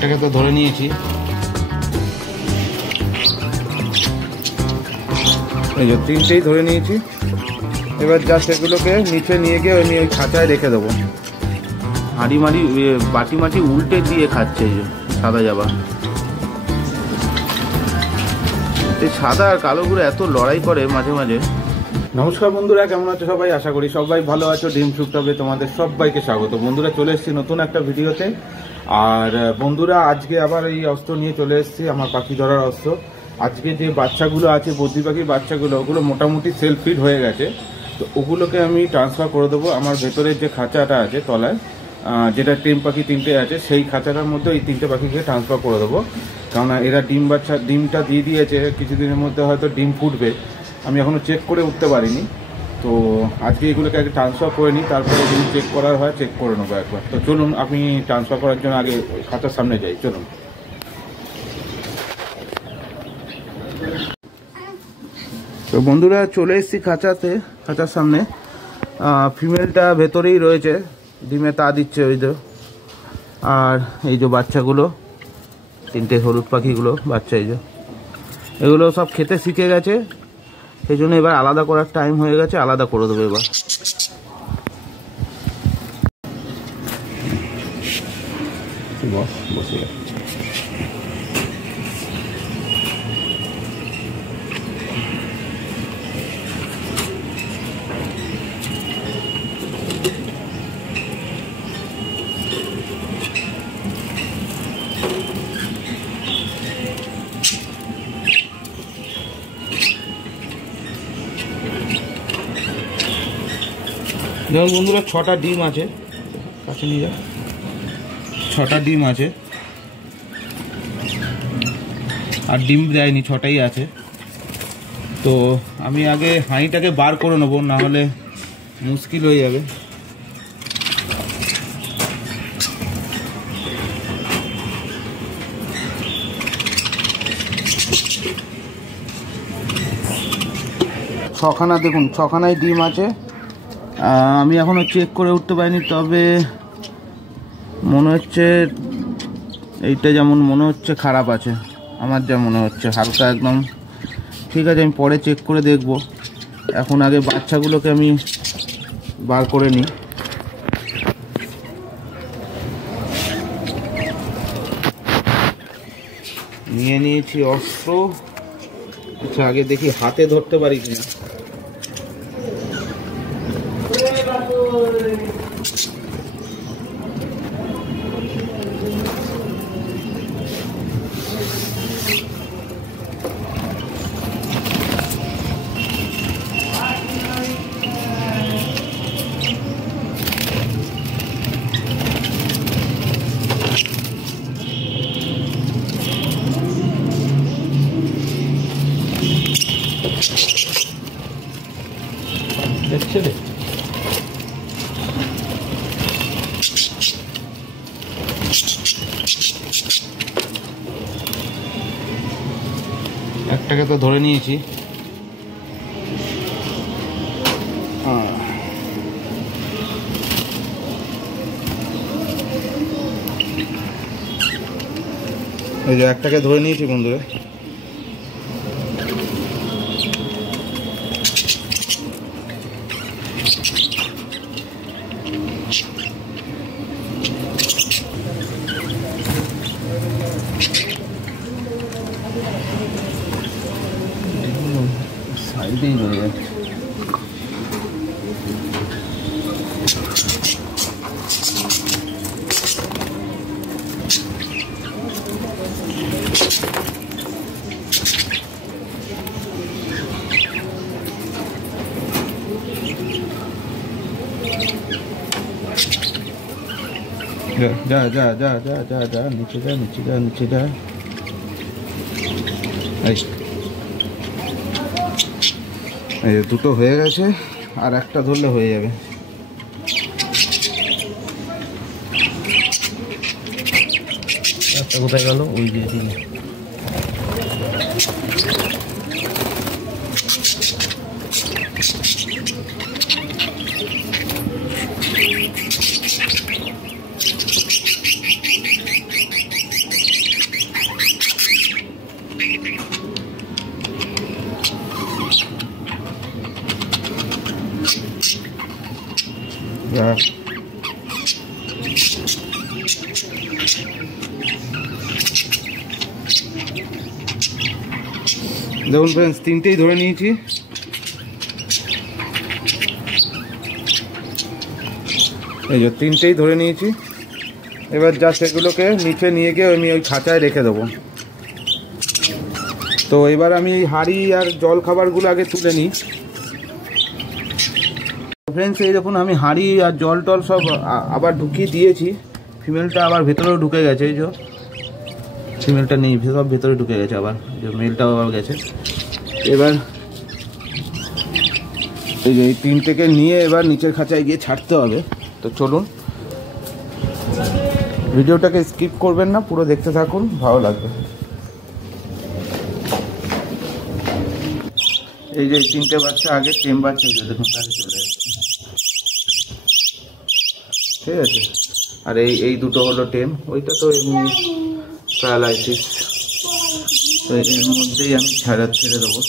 একটাকে তো ধরে নিয়েছি, এই যে তিনটেই ধরে নিয়েছি। এবার যা সেগুলোকে নিচে নিয়ে গিয়ে আমি ওই খাঁচায় রেখে দেবো। হাঁড়ি মাড়ি বাটি মাটি উল্টে দিয়ে খাচ্ছে এই যে সাদা জাবা। এই সাদা আর কালোগুলো এত লড়াই করে মাঝে মাঝে। নমস্কার বন্ধুরা, কেমন আছো সবাই? আশা করি সবাই ভালো আছো। ডিম শুক্তবে তোমাদের সবাইকে স্বাগত। বন্ধুরা, চলে এসেছি নতুন একটা ভিডিওতে। আর বন্ধুরা, আজকে আবার এই অস্ত্র নিয়ে চলে এসেছি, আমার পাখি ধরার অস্ত্র। আজকে যে বাচ্চাগুলো আছে, বদ্রি পাখির বাচ্চাগুলো, ওগুলো মোটামুটি সেলফ ফিড হয়ে গেছে। তো ওগুলোকে আমি ট্রান্সফার করে দেবো আমার ভেতরের যে খাঁচাটা আছে তলায়, যেটা টিম পাখি তিনটে আছে, সেই খাঁচাটার মধ্যে এই তিনটে পাখিকে ট্রান্সফার করে দেবো। কারণ এরা ডিমটা দিয়ে দিয়েছে, কিছুদিনের মধ্যে হয়তো ডিম ফুটবে। আমি এখনও চেক করে উঠতে পারিনি, তো আজকে এগুলোকে আগে ট্রান্সফার করে নিই, তারপরে যদি চেক করার হয় চেক করে নেবো একবার। তো চলুন, আপনি ট্রান্সফার করার জন্য আগে খাঁচার সামনে যাই, চলুন। তো বন্ধুরা, চলে এসেছি খাঁচার সামনে। ফিমেলটা ভেতরেই রয়েছে, ডিমে তা দিচ্ছে ওই তো। আর এই যে বাচ্চাগুলো, তিনটে হলুদ পাখিগুলো বাচ্চা, এই যে এগুলো সব খেতে শিখে গেছে, সেই জন্য এবার আলাদা করার টাইম হয়ে গেছে, আলাদা করে দেবো এবার। বসে যেমন বন্ধুরা, 6টা ডিম আছে, কাছে নিয়ে যা। 6টা ডিম আছে, আর ডিম দেয়নি, 6টাই আছে। তো আমি আগে হাঁড়িটাকে বার করে নেবো, না হলে মুশকিল হয়ে যাবে। ছখানা, দেখুন 6খানায় ডিম আছে। আমি এখনও চেক করে উঠতে পারিনি, তবে মনে হচ্ছে এইটা যেমন মনে হচ্ছে খারাপ আছে, আমার যা মনে হচ্ছে হালকা একদম ঠিক আছে। আমি পরে চেক করে দেখব, এখন আগে বাচ্চাগুলোকে আমি বার করে নিই। নিয়ে নিয়েছি অস্ত্র। আচ্ছা, আগে দেখি হাতে ধরতে পারি কিনা। দেখছে রে, একটাকে তো ধরে নিয়েছি। এই যে একটাকে ধরে নিয়েছি বন্ধুরা। সাইডেই রয়ে যাচ্ছে। যা যা যা যা যা যা নিচে যা, নিচে যা, নিচে যা। এই দুটো হয়ে গেছে, আর একটা ধরলে হয়ে যাবে। একটা কোথায় গেল? ওই যে দেখুন ফ্রেন্ডস, তিনটেই ধরে নিয়েছি। এই যে তিনটেই ধরে নিয়েছি। এবার যা সেগুলোকে নিচে নিয়ে গিয়ে আমি ওই খাঁচায় রেখে দেবো। তো এবার আমি হাঁড়ি আর জল খাবারগুলো আগে তুলে নিই। ফ্রেন্ডস, এই দেখুন আমি হাঁড়ি আর জল টল সব আবার ঢুকিয়ে দিয়েছি। ফিমেলটা আবার ভেতরেও ঢুকে গেছে। এই যে ফিমেলটা নেই, সব ভেতরে ঢুকে গেছে, আবার যে মেলটাও আবার গেছে। এবার এই যে এই তিনটেকে নিয়ে এবার নিচের খাঁচায় গিয়ে ছাড়তে হবে। তো চলুন, ভিডিওটাকে স্কিপ করবেন না, পুরো দেখতে থাকুন, ভালো লাগবে। এই যে তিনটে বাচ্চা আগে টেম বাচ্চা দেখুন তাকে চলে যাচ্ছে, ঠিক আছে। আর এই দুটো হলো টেম, ওইটা তো এমনি প্যারালাইসিস। তো এর মধ্যেই আমি ছেড়ে দেবো।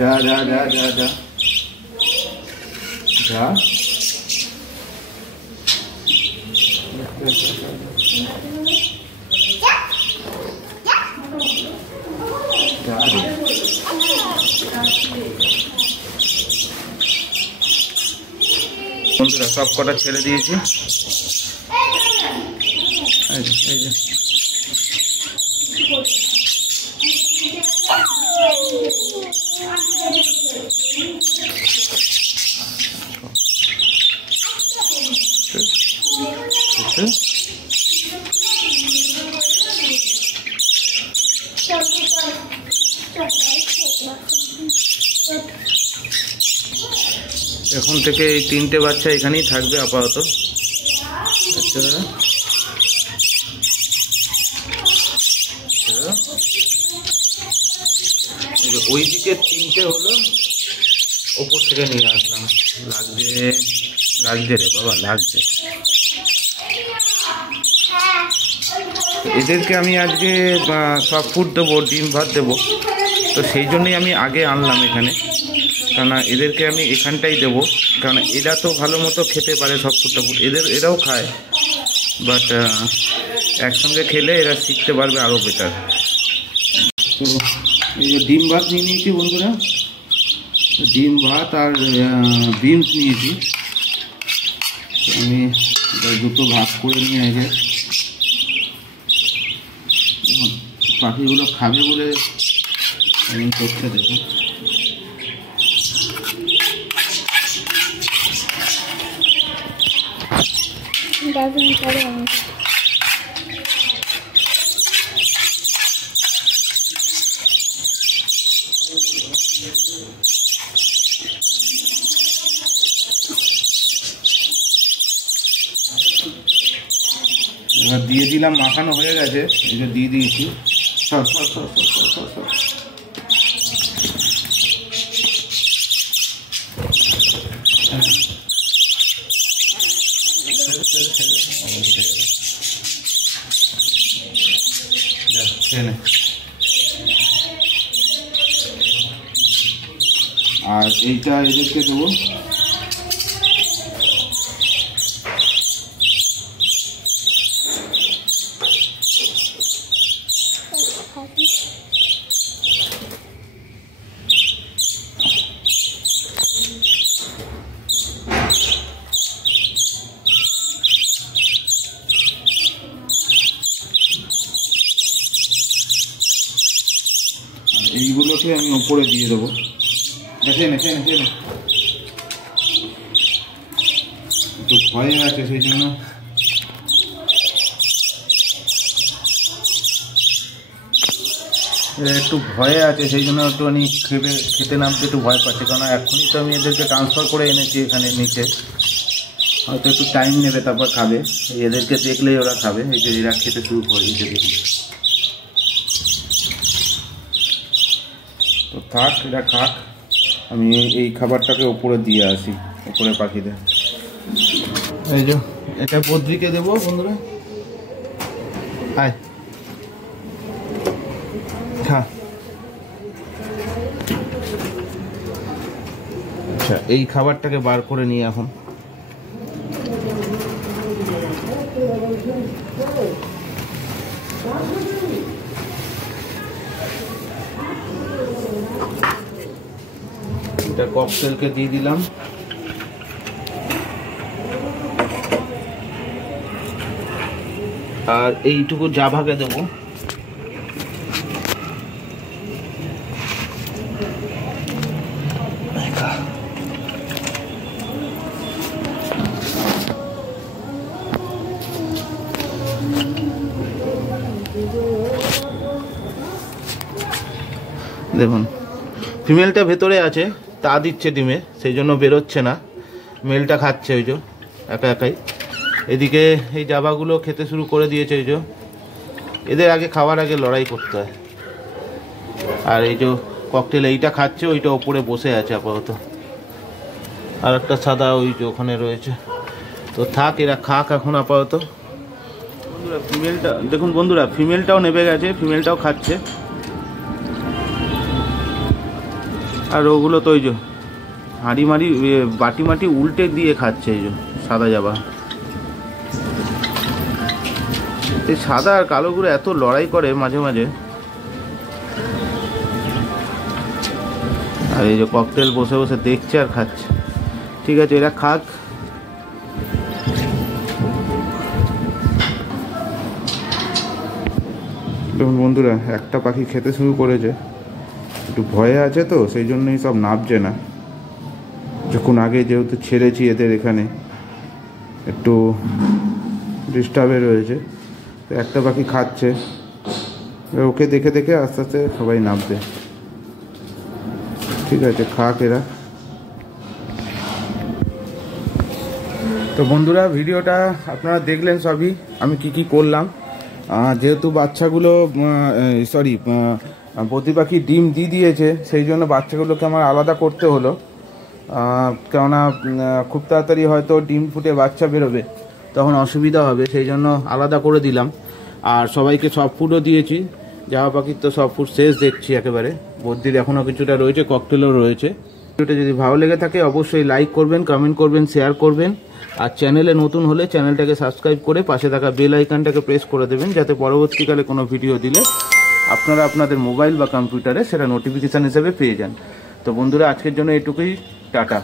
যা যা যা যা যা যা বন্ধুরা সব কটা ছেড়ে দিয়েছি। এই যে এখন থেকে এই তিনটে বাচ্চা এখানেই থাকবে আপাতত। আচ্ছা, ওই দিকে তিনটে হলো, ওপর থেকে নিয়ে আসলাম। লাগছে রে বাবা, লাগছে। এদেরকে আমি আজকে সব ফুড দেবো, ডিম ভাত দেবো। তো সেই জন্যই আমি আগে আনলাম এখানে, কেননা এদেরকে আমি এখানটাই দেবো। কারণ এরা তো ভালো মতো খেতে পারে সব ফুডটা, এরাও খায়, বাট একসঙ্গে খেলে এরা শিখতে পারবে আরও বেটার। তো এই যে ডিম ভাত নিয়ে নিয়েছি বন্ধুরা, ডিম ভাত আর বিনস নিয়েছি। আমি দুটো ভাগ করে নিয়ে আগে পাখিগুলো খাবে বলে আমি করতে দেবো। এবার দিয়ে দিলাম, মাখানো হয়ে গেছে, এই যে দিয়ে দিয়েছি। আর এইটা এদেরকে দেবো। এইগুলোকে আমি উপরে দিয়ে দেবো। দেখেন একটু ভয় আছে, সেই জন্য একটু ভয়ে আছে, সেই জন্য একটুখানি খেতে নামতে একটু ভয় পাচ্ছে। কারণ এখনই তো আমি এদেরকে ট্রান্সফার করে এনেছি এখানে নিচে, হয়তো একটু টাইম নেবে, তারপর খাবে। এদেরকে দেখলেই ওরা খাবে। এই যে এরা খেতে শুরু করে দিতে দেখি। তো থাক, এটা খাক, আমি এই খাবারটাকে ওপরে দিয়ে আসি, ওপরে পাখিদের। এই যে এটা বদ্রিকে দেবো বন্ধুরা। আয় হ্যাঁ, আচ্ছা এই খাবারটাকে বার করে নিই এখন। এটা ককটেলকে দিয়ে দিলাম। আর এইটুকু জাভাকে দেবো। দেখুন ফিমেলটা ভেতরে আছে, তা দিচ্ছে ডিমে, সেই জন্য বেরোচ্ছে না। মেলটা খাচ্ছে ওই যে একা একাই। এদিকে এই জাভাগুলো খেতে শুরু করে দিয়েছে। ওই যে এদের আগে খাওয়ার আগে লড়াই করতে হয়। আর এই যে ককটেল এইটা খাচ্ছে, ওইটা ওপরে বসে আছে আপাতত। আর একটা সাদা ওই যে ওখানে রয়েছে। তো থাক, এরা খাক এখন আপাতত। বন্ধুরা ফিমেলটা দেখুন, বন্ধুরা ফিমেলটাও নেমে গেছে, ফিমেলটাও খাচ্ছে। আর ওগুলো তো ওই যে হাঁড়ি মাড়ি বাটি মাটি উল্টে দিয়ে খাচ্ছে। এই যে সাদা জাভা, এই সাদা আর কালোগুলো এত লড়াই করে মাঝে মাঝে। আর এই যে ককটেল বসে বসে দেখছে আর খাচ্ছে। ঠিক আছে, এরা খাক। দেখুন বন্ধুরা একটা পাখি খেতে শুরু করেছে, একটু ভয়ে আছে তো সেই জন্যই সব নামছে না। যখন আগে যেহেতু ছেড়েছি এদের এখানে একটু ডিস্টার্বে রয়েছে, তো একটা পাখি খাচ্ছে। ওকে দেখে দেখে আস্তে আস্তে সবাই নামবে। ঠিক আছে, খাক এরা। তো বন্ধুরা ভিডিওটা আপনারা দেখলেন সবই, আমি কি করলাম। যেহেতু বাচ্চাগুলো প্রতি পাখি ডিম দিয়ে দিয়েছে, সেই জন্য বাচ্চাগুলোকে আমার আলাদা করতে হলো। কেননা খুব তাড়াতাড়ি হয়তো ডিম ফুটে বাচ্চা বেরোবে, তখন অসুবিধা হবে, সেই জন্য আলাদা করে দিলাম। আর সবাইকে সব ফুডও দিয়েছি। জাভা পাখির তো সব ফুড শেষ দেখছি একেবারে। বদ্রির এখনও কিছুটা রয়েছে, ককটেলও রয়েছে। ভিডিওটা যদি ভালো লেগে থাকে অবশ্যই লাইক করবেন, কমেন্ট করবেন, শেয়ার করবেন। আর চ্যানেলে নতুন হলে চ্যানেলটাকে সাবস্ক্রাইব করে পাশে থাকা বেল আইকনটাকে প্রেস করে দেবেন, যাতে পরবর্তীকালে কোনো ভিডিও দিলে আপনারা আপনাদের মোবাইল বা কম্পিউটারে সেটা নোটিফিকেশান হিসেবে পেয়ে যান। তো বন্ধুরা আজকের জন্য এটুকুই, টাটা।